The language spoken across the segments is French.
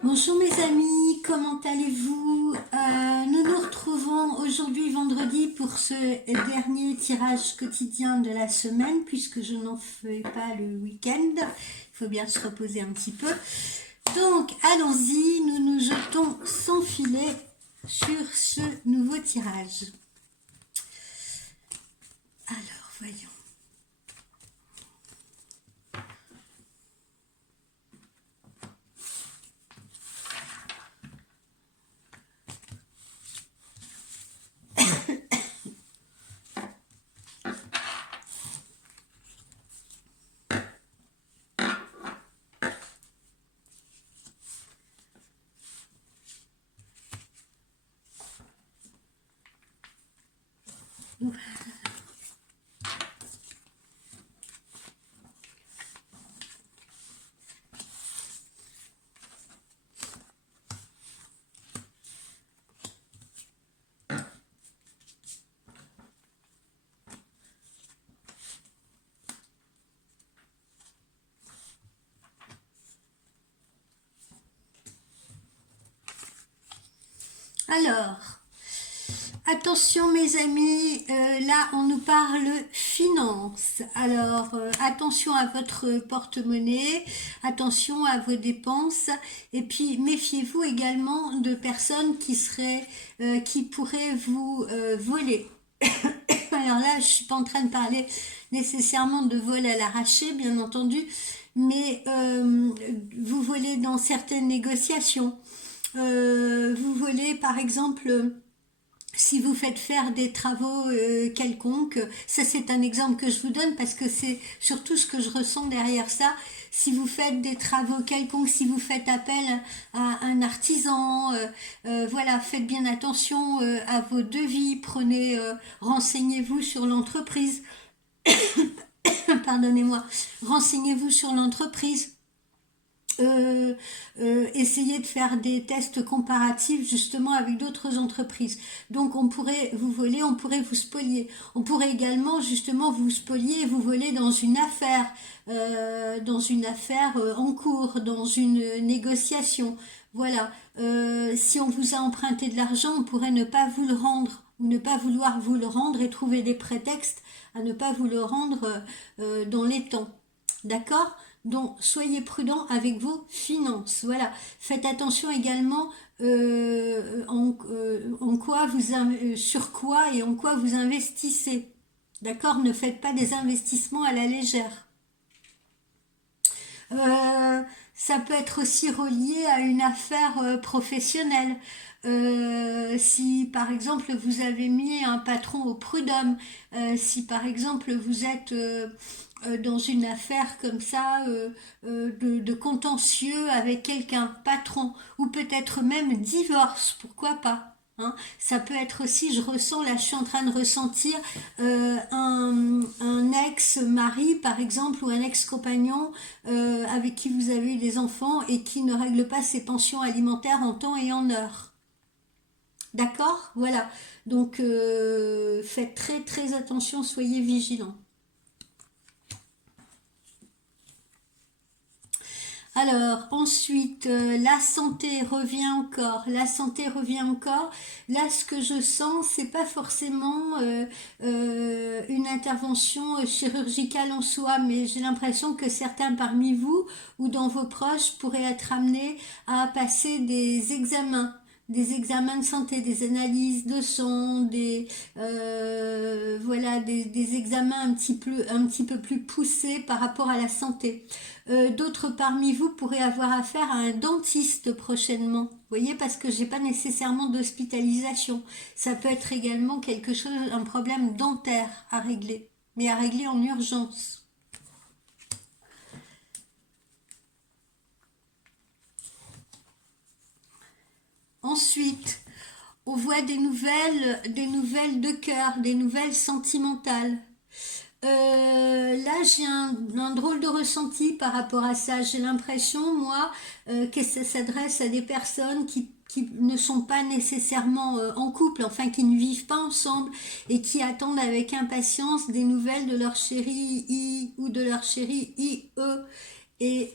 Bonjour mes amis, comment allez-vous? Nous nous retrouvons aujourd'hui vendredi pour ce dernier tirage quotidien de la semaine puisque je n'en fais pas le week-end. Il faut bien se reposer un petit peu. Donc allons-y, nous nous jetons sans filet sur ce nouveau tirage. Alors voyons. Alors, attention mes amis, là on nous parle finance. Alors attention à votre porte-monnaie, attention à vos dépenses et puis méfiez-vous également de personnes qui pourraient vous voler. Alors là je suis pas en train de parler nécessairement de vol à l'arraché bien entendu, mais vous volez dans certaines négociations. Vous volez par exemple si vous faites faire des travaux quelconques, ça c'est un exemple que je vous donne parce que c'est surtout ce que je ressens derrière ça. Si vous faites des travaux quelconques, si vous faites appel à un artisan, voilà, faites bien attention à vos devis, renseignez-vous sur l'entreprise, pardonnez-moi, renseignez-vous sur l'entreprise. Essayer de faire des tests comparatifs justement avec d'autres entreprises. Donc on pourrait vous voler, on pourrait vous spolier. On pourrait également justement vous spolier et vous voler dans une affaire en cours, dans une négociation. Voilà. Si on vous a emprunté de l'argent, on pourrait ne pas vous le rendre ou ne pas vouloir vous le rendre et trouver des prétextes à ne pas vous le rendre dans les temps. D'accord? Donc, soyez prudent avec vos finances. Voilà. Faites attention également en quoi sur quoi et en quoi vous investissez. D'accord? Ne faites pas des investissements à la légère. Euh, Ça peut être aussi relié à une affaire professionnelle. Si par exemple vous avez mis un patron au prud'homme, si par exemple vous êtes dans une affaire comme ça de contentieux avec quelqu'un, patron, ou peut-être même divorce, pourquoi pas. Hein. Ça peut être aussi, je ressens, là je suis en train de ressentir un ex-mari par exemple ou un ex-compagnon avec qui vous avez eu des enfants et qui ne règle pas ses pensions alimentaires en temps et en heure. D'accord? Voilà. Donc faites très très attention, soyez vigilants. Alors, ensuite, la santé revient encore. La santé revient encore. Là, ce que je sens, c'est pas forcément une intervention chirurgicale en soi, mais j'ai l'impression que certains parmi vous ou dans vos proches pourraient être amenés à passer des examens de santé, des analyses de sang, voilà, des examens un petit peu plus poussés par rapport à la santé. D'autres parmi vous pourraient avoir affaire à un dentiste prochainement. Vous voyez, parce que j'ai pas nécessairement d'hospitalisation. Ça peut être également quelque chose, un problème dentaire à régler, mais à régler en urgence. Ensuite, on voit des nouvelles de cœur, des nouvelles sentimentales. Là, j'ai un drôle de ressenti par rapport à ça. J'ai l'impression, moi, que ça s'adresse à des personnes qui ne sont pas nécessairement en couple, enfin qui ne vivent pas ensemble et qui attendent avec impatience des nouvelles de leur chéri I ou de leur chéri IE. Et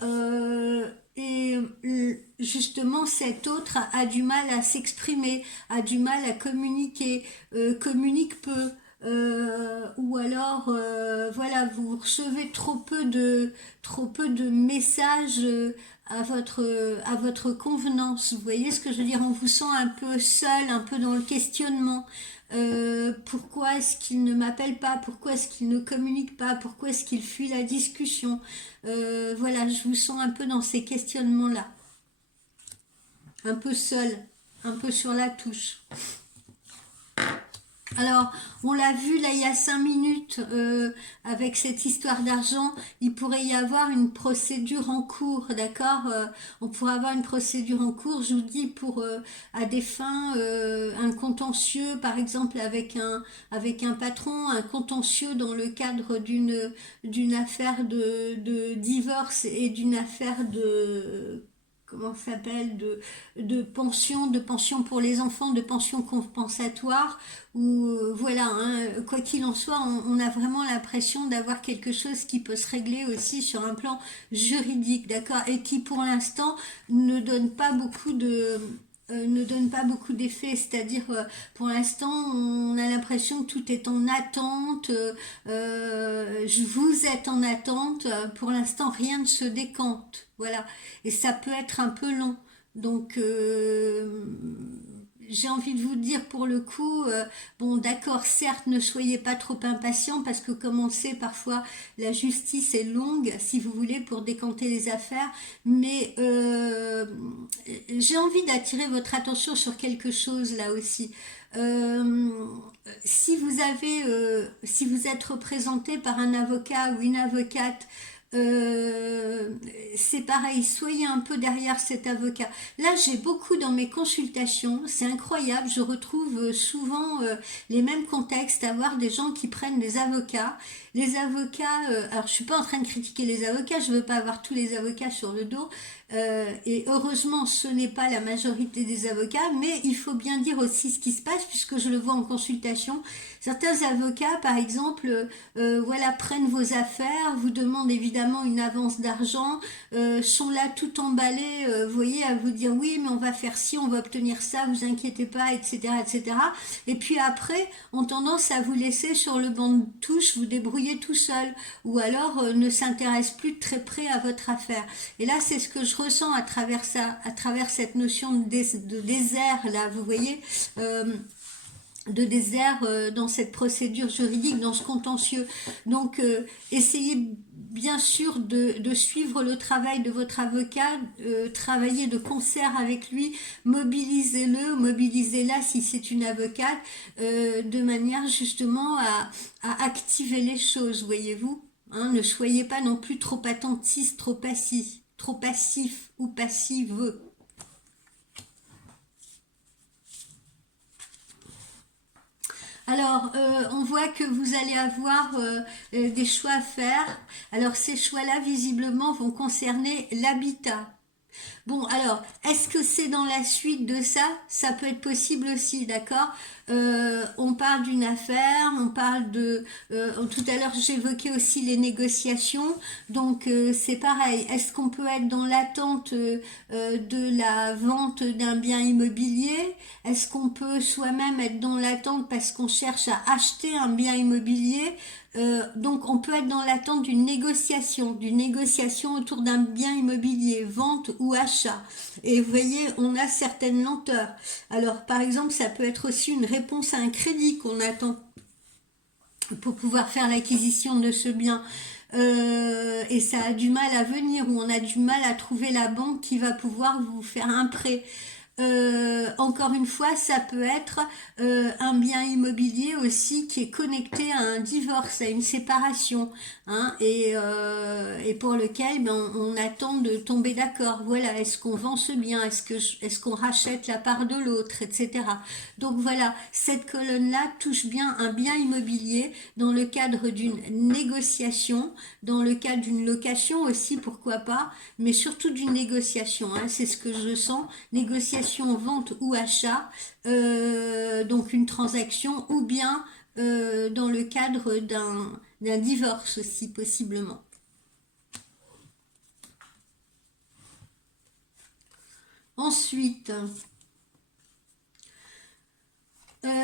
justement cet autre a du mal à s'exprimer, a du mal à communiquer, communique peu. Ou alors voilà, vous recevez trop peu de messages à votre convenance. Vous voyez ce que je veux dire? On vous sent un peu seul, un peu dans le questionnement. Pourquoi est-ce qu'il ne m'appelle pas? Pourquoi est-ce qu'il ne communique pas? Pourquoi est-ce qu'il fuit la discussion? Voilà, je vous sens un peu dans ces questionnements-là, un peu seul, un peu sur la touche. Alors, on l'a vu là il y a 5 minutes avec cette histoire d'argent, il pourrait y avoir une procédure en cours, d'accord. On pourrait avoir une procédure en cours, je vous dis, pour à des fins, un contentieux, par exemple avec un patron, un contentieux dans le cadre d'une affaire de divorce et d'une affaire de comment ça s'appelle de pension pour les enfants, de pension compensatoire, ou voilà, hein, quoi qu'il en soit, on a vraiment l'impression d'avoir quelque chose qui peut se régler aussi sur un plan juridique, d'accord, et qui pour l'instant ne donne pas beaucoup de ne donne pas beaucoup d'effets, c'est-à-dire pour l'instant on a l'impression que tout est en attente, vous êtes en attente, pour l'instant rien ne se décante, voilà, et ça peut être un peu long, donc j'ai envie de vous dire pour le coup, bon d'accord, certes ne soyez pas trop impatients parce que comme on sait parfois la justice est longue si vous voulez pour décanter les affaires, mais j'ai envie d'attirer votre attention sur quelque chose là aussi. Euh, si vous êtes représenté par un avocat ou une avocate, euh, c'est pareil, soyez un peu derrière cet avocat. Là, j'ai beaucoup dans mes consultations, c'est incroyable, je retrouve souvent les mêmes contextes, avoir des gens qui prennent des avocats. Les avocats, alors je suis pas en train de critiquer les avocats, je veux pas avoir tous les avocats sur le dos, et heureusement ce n'est pas la majorité des avocats, mais il faut bien dire aussi ce qui se passe puisque je le vois en consultation. Certains avocats, par exemple, voilà, prennent vos affaires, vous demandent évidemment une avance d'argent, sont là tout emballés, vous voyez, à vous dire oui, mais on va faire ci, on va obtenir ça, vous inquiétez pas, etc., etc. Et puis après, ont tendance à vous laisser sur le banc de touche, vous débrouiller tout seul, ou alors ne s'intéressent plus de très près à votre affaire. Et là, c'est ce que je ressens à travers ça, à travers cette notion de désert, là, vous voyez. De désert dans cette procédure juridique, dans ce contentieux. Donc, essayez bien sûr de suivre le travail de votre avocat, travailler de concert avec lui, mobilisez-la si c'est une avocate, de manière justement à activer les choses, voyez-vous. Hein, ne soyez pas non plus trop attentiste, trop passif ou passive. Alors, on voit que vous allez avoir des choix à faire. Alors, ces choix-là, visiblement, vont concerner l'habitat. Bon, alors, est-ce que c'est dans la suite de ça? Ça peut être possible aussi, d'accord? On parle d'une affaire, on parle de... tout à l'heure, j'évoquais aussi les négociations, donc c'est pareil. Est-ce qu'on peut être dans l'attente de la vente d'un bien immobilier? Est-ce qu'on peut soi-même être dans l'attente parce qu'on cherche à acheter un bien immobilier? Donc on peut être dans l'attente d'une négociation autour d'un bien immobilier, vente ou achat. Et vous voyez, on a certaines lenteurs. Alors par exemple, ça peut être aussi une réponse à un crédit qu'on attend pour pouvoir faire l'acquisition de ce bien. Et ça a du mal à venir, ou on a du mal à trouver la banque qui va pouvoir vous faire un prêt. Encore une fois, ça peut être un bien immobilier aussi qui est connecté à un divorce, à une séparation, hein, et pour lequel ben, on attend de tomber d'accord. Voilà, est-ce qu'on vend ce bien, est-ce qu'on rachète la part de l'autre, etc. Donc voilà, cette colonne-là touche bien un bien immobilier dans le cadre d'une négociation, dans le cadre d'une location aussi, pourquoi pas, mais surtout d'une négociation, hein, c'est ce que je sens, négociation, vente ou achat, donc une transaction, ou bien dans le cadre d'un divorce aussi possiblement. Ensuite,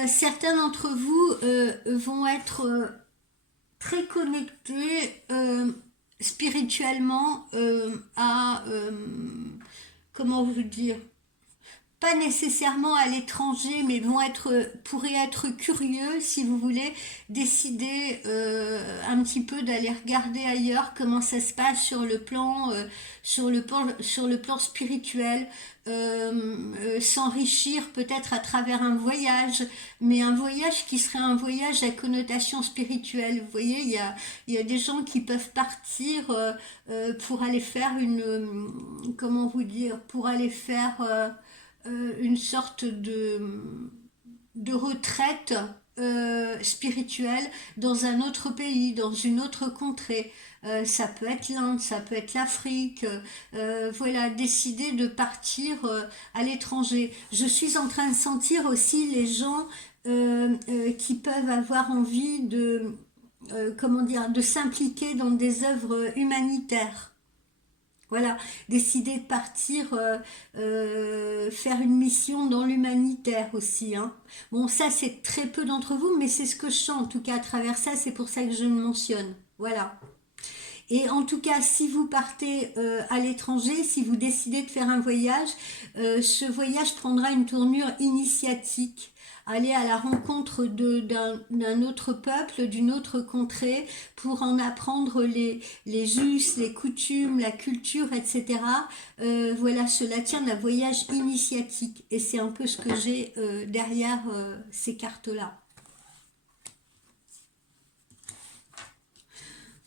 certains d'entre vous vont être très connectés spirituellement à, comment vous dire, pas nécessairement à l'étranger, mais pourraient être curieux, si vous voulez, décider un petit peu d'aller regarder ailleurs comment ça se passe sur le plan spirituel, s'enrichir peut-être à travers un voyage, mais un voyage qui serait un voyage à connotation spirituelle. Vous voyez, il y a des gens qui peuvent partir pour aller faire comment vous dire, pour aller faire une sorte de retraite spirituelle dans un autre pays, dans une autre contrée. Ça peut être l'Inde, ça peut être l'Afrique. Voilà, décider de partir à l'étranger. Je suis en train de sentir aussi les gens qui peuvent avoir envie comment dire, de s'impliquer dans des œuvres humanitaires. Voilà, décider de partir faire une mission dans l'humanitaire aussi. Hein. Bon, ça c'est très peu d'entre vous, mais c'est ce que je sens en tout cas à travers ça, c'est pour ça que je le mentionne. Voilà. Et en tout cas, si vous partez à l'étranger, si vous décidez de faire un voyage, ce voyage prendra une tournure initiatique. Aller à la rencontre d'un autre peuple, d'une autre contrée, pour en apprendre les us, les coutumes, la culture, etc. Voilà, cela tient d'un voyage initiatique. Et c'est un peu ce que j'ai derrière ces cartes-là.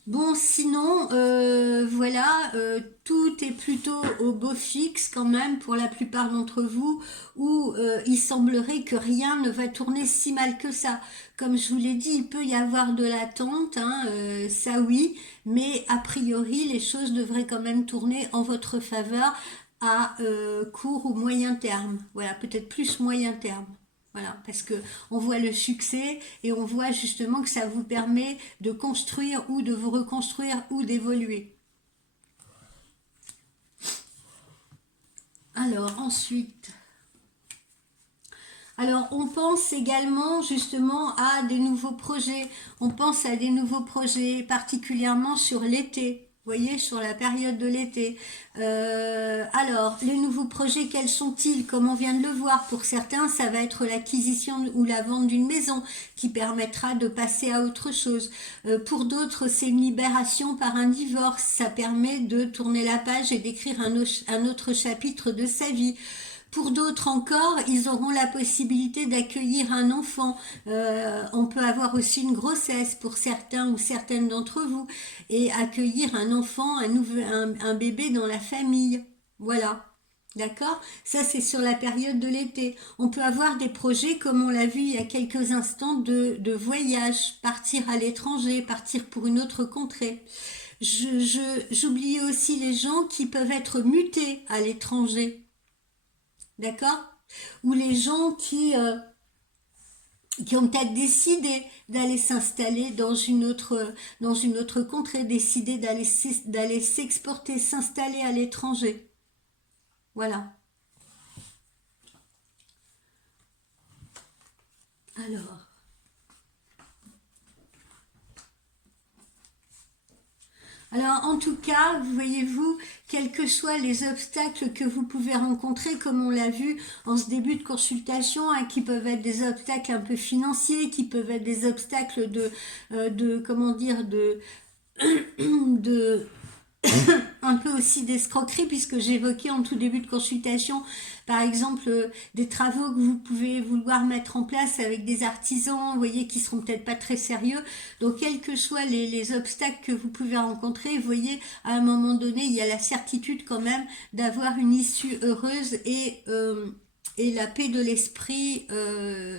Bon, sinon, voilà, tout est plutôt au beau fixe quand même pour la plupart d'entre vous, où il semblerait que rien ne va tourner si mal que ça. Comme je vous l'ai dit, il peut y avoir de l'attente, hein, ça oui, mais a priori, les choses devraient quand même tourner en votre faveur à court ou moyen terme. Voilà, peut-être plus moyen terme. Voilà, parce que on voit le succès et on voit justement que ça vous permet de construire ou de vous reconstruire ou d'évoluer. Alors ensuite, alors on pense également justement à des nouveaux projets. On pense à des nouveaux projets particulièrement sur l'été. Vous voyez, sur la période de l'été. Alors, les nouveaux projets, quels sont-ils? Comme on vient de le voir, pour certains, ça va être l'acquisition ou la vente d'une maison qui permettra de passer à autre chose. Pour d'autres, c'est une libération par un divorce. Ça permet de tourner la page et d'écrire un autre chapitre de sa vie. Pour d'autres encore, ils auront la possibilité d'accueillir un enfant. On peut avoir aussi une grossesse pour certains ou certaines d'entre vous et accueillir un enfant, un bébé dans la famille. Voilà. D'accord? Ça, c'est sur la période de l'été. On peut avoir des projets, comme on l'a vu il y a quelques instants, de voyage, partir à l'étranger, partir pour une autre contrée. J'oublie aussi les gens qui peuvent être mutés à l'étranger. D'accord? Ou les gens qui ont peut-être décidé d'aller s'installer dans une autre contrée, décidé d'aller s'exporter, s'installer à l'étranger. Voilà. Alors. Alors, en tout cas, voyez-vous, quels que soient les obstacles que vous pouvez rencontrer, comme on l'a vu en ce début de consultation, hein, qui peuvent être des obstacles un peu financiers, qui peuvent être des obstacles comment dire, de un peu aussi d'escroquerie, puisque j'évoquais en tout début de consultation par exemple des travaux que vous pouvez vouloir mettre en place avec des artisans, vous voyez, qui seront peut-être pas très sérieux. Donc quels que soient les obstacles que vous pouvez rencontrer, vous voyez, à un moment donné, il y a la certitude quand même d'avoir une issue heureuse et la paix de l'esprit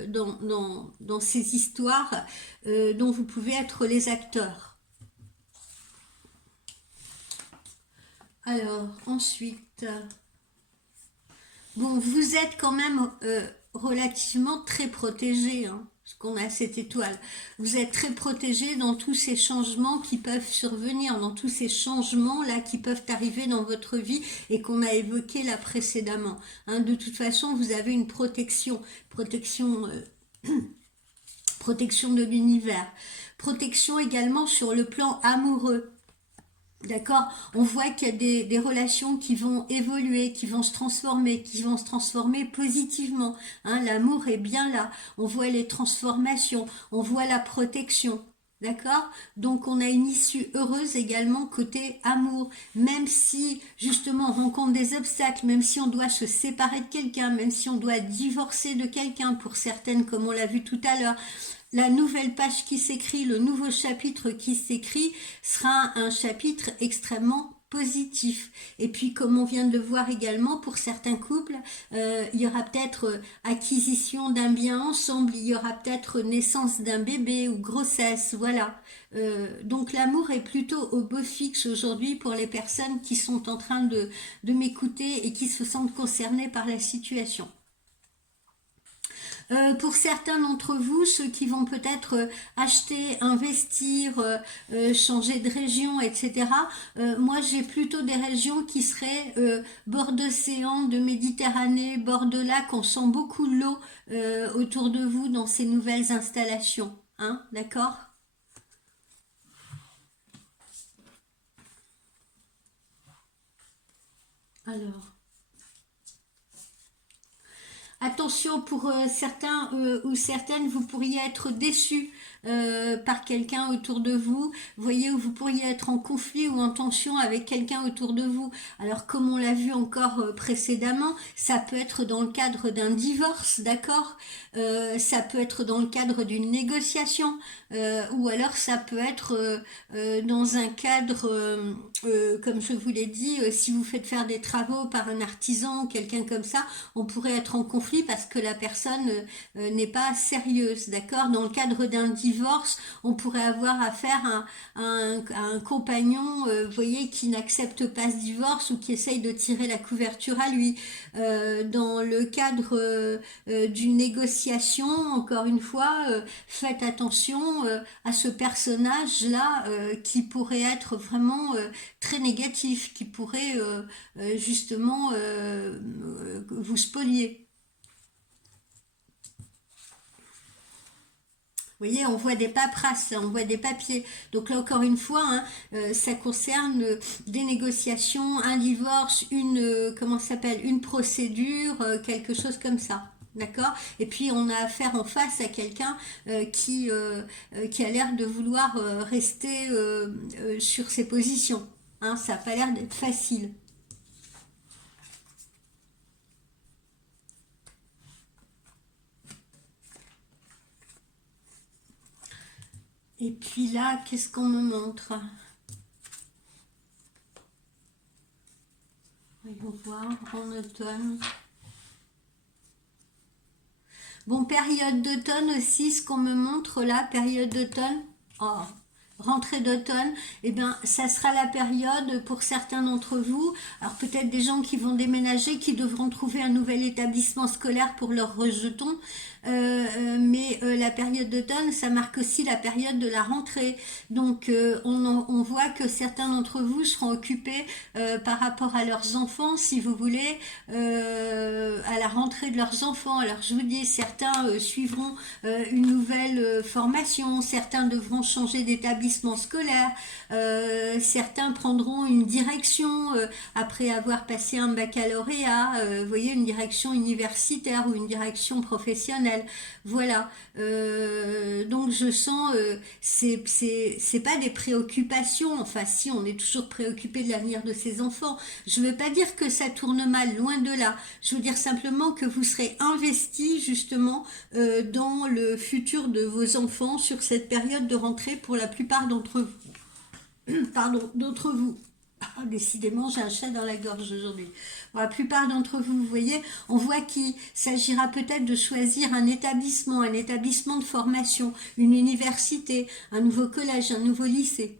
dans ces histoires dont vous pouvez être les acteurs. Alors, ensuite, bon, vous êtes quand même relativement très protégé, hein. Parce qu'on a cette étoile. Vous êtes très protégé dans tous ces changements qui peuvent survenir, dans tous ces changements-là qui peuvent arriver dans votre vie et qu'on a évoqué là précédemment. Hein, de toute façon, vous avez une protection, protection de l'univers. Protection également sur le plan amoureux. D'accord? On voit qu'il y a des relations qui vont évoluer, qui vont se transformer positivement. Hein, l'amour est bien là. On voit les transformations, on voit la protection. D'accord? Donc on a une issue heureuse également côté amour. Même si justement on rencontre des obstacles, même si on doit se séparer de quelqu'un, même si on doit divorcer de quelqu'un pour certaines, comme on l'a vu tout à l'heure, la nouvelle page qui s'écrit, le nouveau chapitre qui s'écrit sera un chapitre extrêmement positif. Et puis comme on vient de le voir également, pour certains couples, il y aura peut-être acquisition d'un bien ensemble, il y aura peut-être naissance d'un bébé ou grossesse, voilà. Donc l'amour est plutôt au beau fixe aujourd'hui pour les personnes qui sont en train de m'écouter et qui se sentent concernées par la situation. Pour certains d'entre vous, ceux qui vont peut-être acheter, investir, changer de région, etc. Moi, j'ai plutôt des régions qui seraient bord d'océan, de Méditerranée, bord de lac. On sent beaucoup l'eau autour de vous dans ces nouvelles installations. Hein, d'accord? Alors. Attention pour certains ou certaines, vous pourriez être déçus par quelqu'un autour de vous. Vous voyez, où vous pourriez être en conflit ou en tension avec quelqu'un autour de vous. Alors, comme on l'a vu encore précédemment, ça peut être dans le cadre d'un divorce, d'accord? Ça peut être dans le cadre d'une négociation, ou alors ça peut être dans un cadre, comme je vous l'ai dit, si vous faites faire des travaux par un artisan ou quelqu'un comme ça, on pourrait être en conflit parce que la personne n'est pas sérieuse, d'accord? Dans le cadre d'un divorce, on pourrait avoir affaire à un compagnon, vous voyez, qui n'accepte pas ce divorce ou qui essaye de tirer la couverture à lui. Dans le cadre d'une négociation, encore une fois, faites attention à ce personnage-là qui pourrait être vraiment très négatif, qui pourrait justement vous spolier. Vous voyez, on voit des paperasses, on voit des papiers. Donc là, encore une fois, hein, ça concerne des négociations, un divorce, comment ça s'appelle, une procédure, quelque chose comme ça. D'accord? Et puis on a affaire en face à quelqu'un qui a l'air de vouloir rester sur ses positions. Hein, ça n'a pas l'air d'être facile. Et puis là, qu'est-ce qu'on me montre? Voyons voir, en automne. Bon, période d'automne aussi, ce qu'on me montre là, période d'automne. Oh, rentrée d'automne, eh bien, ça sera la période pour certains d'entre vous. Alors peut-être des gens qui vont déménager, qui devront trouver un nouvel établissement scolaire pour leurs rejetons. Mais la période d'automne, ça marque aussi la période de la rentrée. Donc on voit que certains d'entre vous seront occupés par rapport à leurs enfants, si vous voulez, à la rentrée de leurs enfants. Alors je vous dis, certains suivront une nouvelle formation, certains devront changer d'établissement scolaire, certains prendront une direction après avoir passé un baccalauréat, vous voyez, une direction universitaire ou une direction professionnelle. Voilà. Donc je sens, c'est pas des préoccupations. Enfin, si, on est toujours préoccupé de l'avenir de ses enfants. Je veux pas dire que ça tourne mal, loin de là. Je veux dire simplement que vous serez investi justement dans le futur de vos enfants sur cette période de rentrée pour la plupart d'entre vous. Pardon, d'entre vous. Ah, décidément, j'ai un chat dans la gorge aujourd'hui. Pour la plupart d'entre vous, vous voyez, on voit qu'il s'agira peut-être de choisir un établissement de formation, une université, un nouveau collège, un nouveau lycée.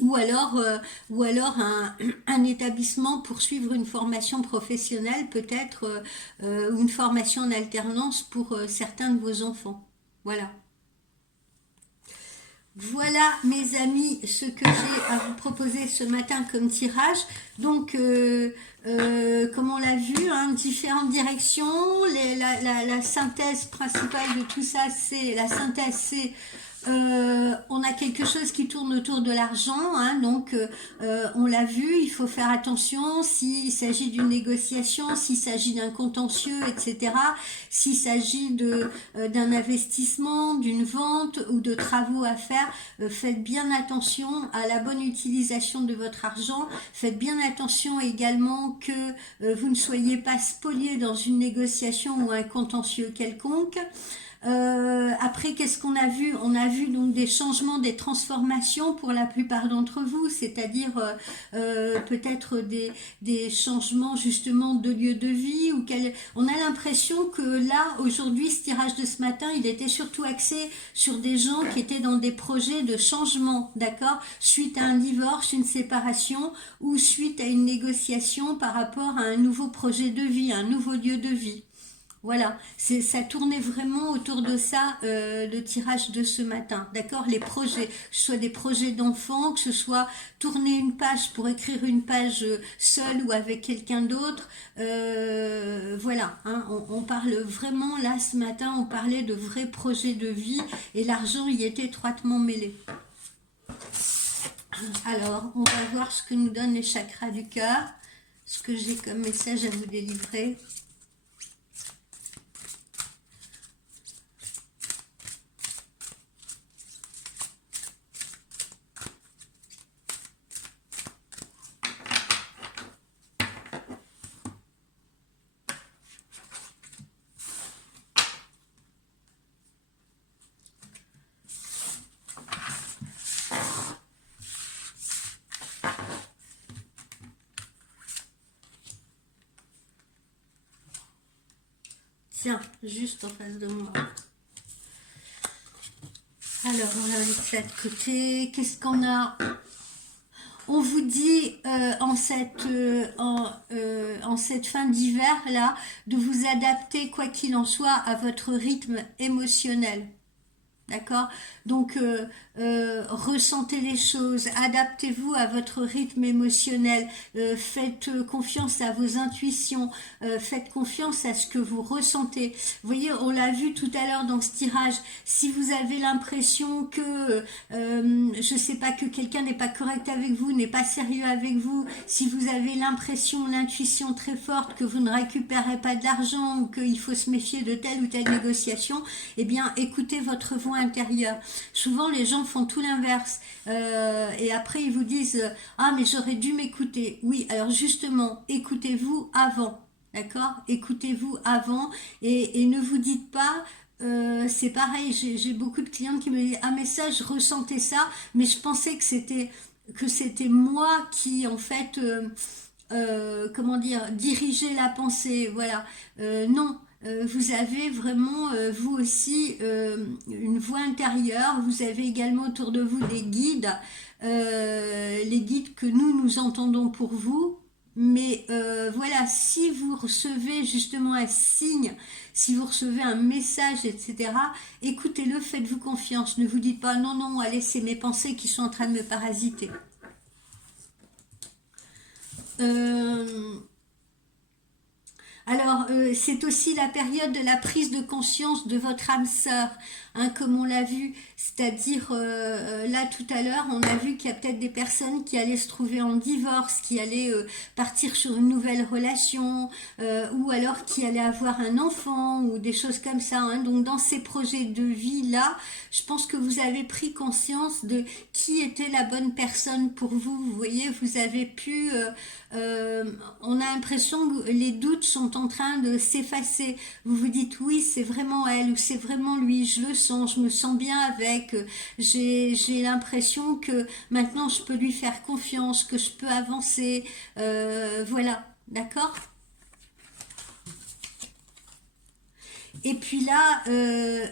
ou alors un établissement pour suivre une formation professionnelle, peut-être, ou une formation en alternance pour certains de vos enfants. Voilà. Voilà, mes amis, ce que j'ai à vous proposer ce matin comme tirage. Donc, comme on l'a vu, hein, différentes directions. La synthèse principale de tout ça, c'est la synthèse, c'est on a quelque chose qui tourne autour de l'argent, hein, donc on l'a vu, il faut faire attention s'il s'agit d'une négociation, s'il s'agit d'un contentieux, etc. S'il s'agit d'un investissement, d'une vente ou de travaux à faire, faites bien attention à la bonne utilisation de votre argent. Faites bien attention également que vous ne soyez pas spolié dans une négociation ou un contentieux quelconque. Après, qu'est-ce qu'on a vu? On a vu donc des changements, des transformations pour la plupart d'entre vous, c'est-à-dire peut-être des changements justement de lieu de vie. On a l'impression que là, aujourd'hui, ce tirage de ce matin, il était surtout axé sur des gens qui étaient dans des projets de changement, d'accord? Suite à un divorce, une séparation ou suite à une négociation par rapport à un nouveau projet de vie, un nouveau lieu de vie. Voilà, ça tournait vraiment autour de ça, le tirage de ce matin, d'accord? Les projets, que ce soit des projets d'enfants, que ce soit tourner une page pour écrire une page seule ou avec quelqu'un d'autre, voilà, hein, on parle vraiment, là ce matin, on parlait de vrais projets de vie et l'argent y était étroitement mêlé. Alors, on va voir ce que nous donnent les chakras du cœur, ce que j'ai comme message à vous délivrer. Tiens, juste en face de moi. Alors, on va mettre ça de côté. Qu'est-ce qu'on a? On vous dit en cette fin d'hiver là de vous adapter quoi qu'il en soit à votre rythme émotionnel. D'accord? Donc, ressentez les choses, adaptez-vous à votre rythme émotionnel, faites confiance à vos intuitions, faites confiance à ce que vous ressentez. Vous voyez, on l'a vu tout à l'heure dans ce tirage, si vous avez l'impression que, je sais pas, que quelqu'un n'est pas correct avec vous, n'est pas sérieux avec vous, si vous avez l'impression, l'intuition très forte que vous ne récupérez pas de l'argent ou qu'il faut se méfier de telle ou telle négociation, eh bien, écoutez votre voix intérieure. Souvent, les gens font tout l'inverse et après ils vous disent ah mais j'aurais dû m'écouter. Oui, alors justement, écoutez-vous avant, d'accord? Écoutez-vous avant et ne vous dites pas c'est pareil, j'ai beaucoup de clientes qui me disent ah mais ça je ressentais ça, mais je pensais que c'était moi qui en fait comment dire, dirigeait la pensée, voilà. Non, vous avez vraiment, vous aussi, une voix intérieure. Vous avez également autour de vous des guides, les guides que nous entendons pour vous. Mais voilà, si vous recevez justement un signe, si vous recevez un message, etc., écoutez-le, faites-vous confiance. Ne vous dites pas non, non, allez, c'est mes pensées qui sont en train de me parasiter. Euh, Alors, c'est aussi la période de la prise de conscience de votre âme sœur, hein, comme on l'a vu. C'est-à-dire, là tout à l'heure, on a vu qu'il y a peut-être des personnes qui allaient se trouver en divorce, qui allaient partir sur une nouvelle relation, ou alors qui allaient avoir un enfant, ou des choses comme ça, hein. Donc, dans ces projets de vie-là, je pense que vous avez pris conscience de qui était la bonne personne pour vous. Vous voyez, vous avez pu... on a l'impression que les doutes sont en train de s'effacer. Vous vous dites oui, c'est vraiment elle ou c'est vraiment lui, je le sens, je me sens bien avec, j'ai l'impression que maintenant je peux lui faire confiance, que je peux avancer, voilà, d'accord? Et puis là,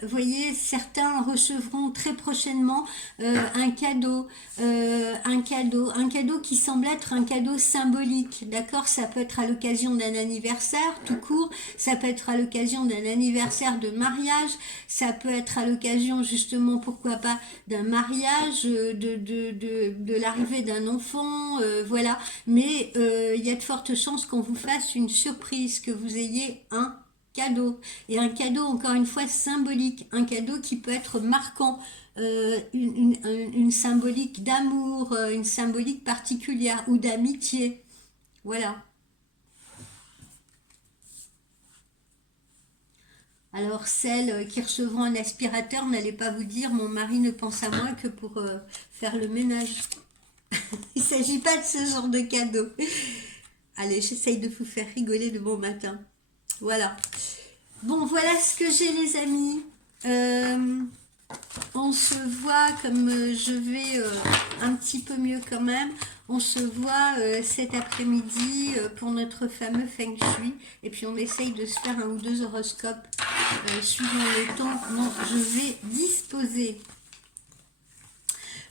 vous voyez, certains recevront très prochainement un cadeau, un cadeau qui semble être un cadeau symbolique, d'accord? Ça peut être à l'occasion d'un anniversaire tout court, ça peut être à l'occasion d'un anniversaire de mariage, ça peut être à l'occasion justement, pourquoi pas, d'un mariage, de l'arrivée d'un enfant, voilà. Mais il y a de fortes chances qu'on vous fasse une surprise, que vous ayez un cadeau. Et un cadeau, encore une fois, symbolique. Un cadeau qui peut être marquant. Une symbolique d'amour, une symbolique particulière ou d'amitié. Voilà. Alors celles qui recevront un aspirateur, n'allez pas vous dire mon mari ne pense à moi que pour faire le ménage. Il ne s'agit pas de ce genre de cadeau. Allez, j'essaye de vous faire rigoler de bon matin. Voilà. Bon, voilà ce que j'ai les amis. On se voit, comme je vais un petit peu mieux quand même, on se voit cet après-midi pour notre fameux Feng Shui. Et puis on essaye de se faire un ou deux horoscopes suivant le temps dont je vais disposer.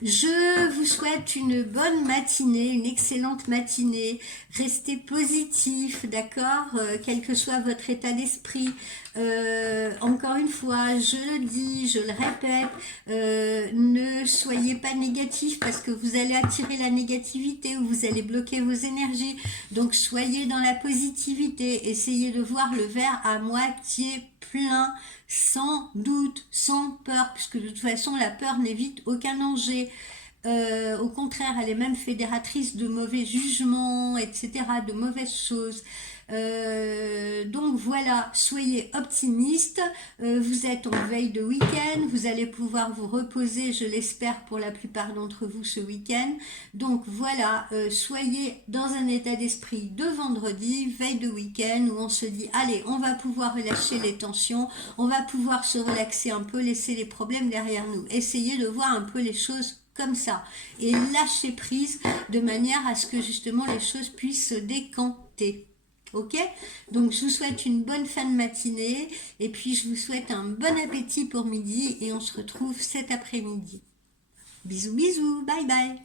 Je vous souhaite une bonne matinée, une excellente matinée. Restez positif, d'accord, quel que soit votre état d'esprit. Encore une fois, je le dis, je le répète, ne soyez pas négatif parce que vous allez attirer la négativité ou vous allez bloquer vos énergies. Donc soyez dans la positivité, essayez de voir le verre à moitié plein, sans doute, sans peur, puisque de toute façon la peur n'évite aucun danger. Au contraire, elle est même fédératrice de mauvais jugements, etc., de mauvaises choses. Donc voilà, soyez optimistes, vous êtes en veille de week-end, vous allez pouvoir vous reposer, je l'espère pour la plupart d'entre vous ce week-end. Donc voilà, soyez dans un état d'esprit de vendredi, veille de week-end, où on se dit, allez, on va pouvoir relâcher les tensions, on va pouvoir se relaxer un peu, laisser les problèmes derrière nous. Essayez de voir un peu les choses comme ça et lâcher prise de manière à ce que justement les choses puissent se décanter. Ok? Donc je vous souhaite une bonne fin de matinée et puis je vous souhaite un bon appétit pour midi et on se retrouve cet après-midi. Bisous bisous, bye bye.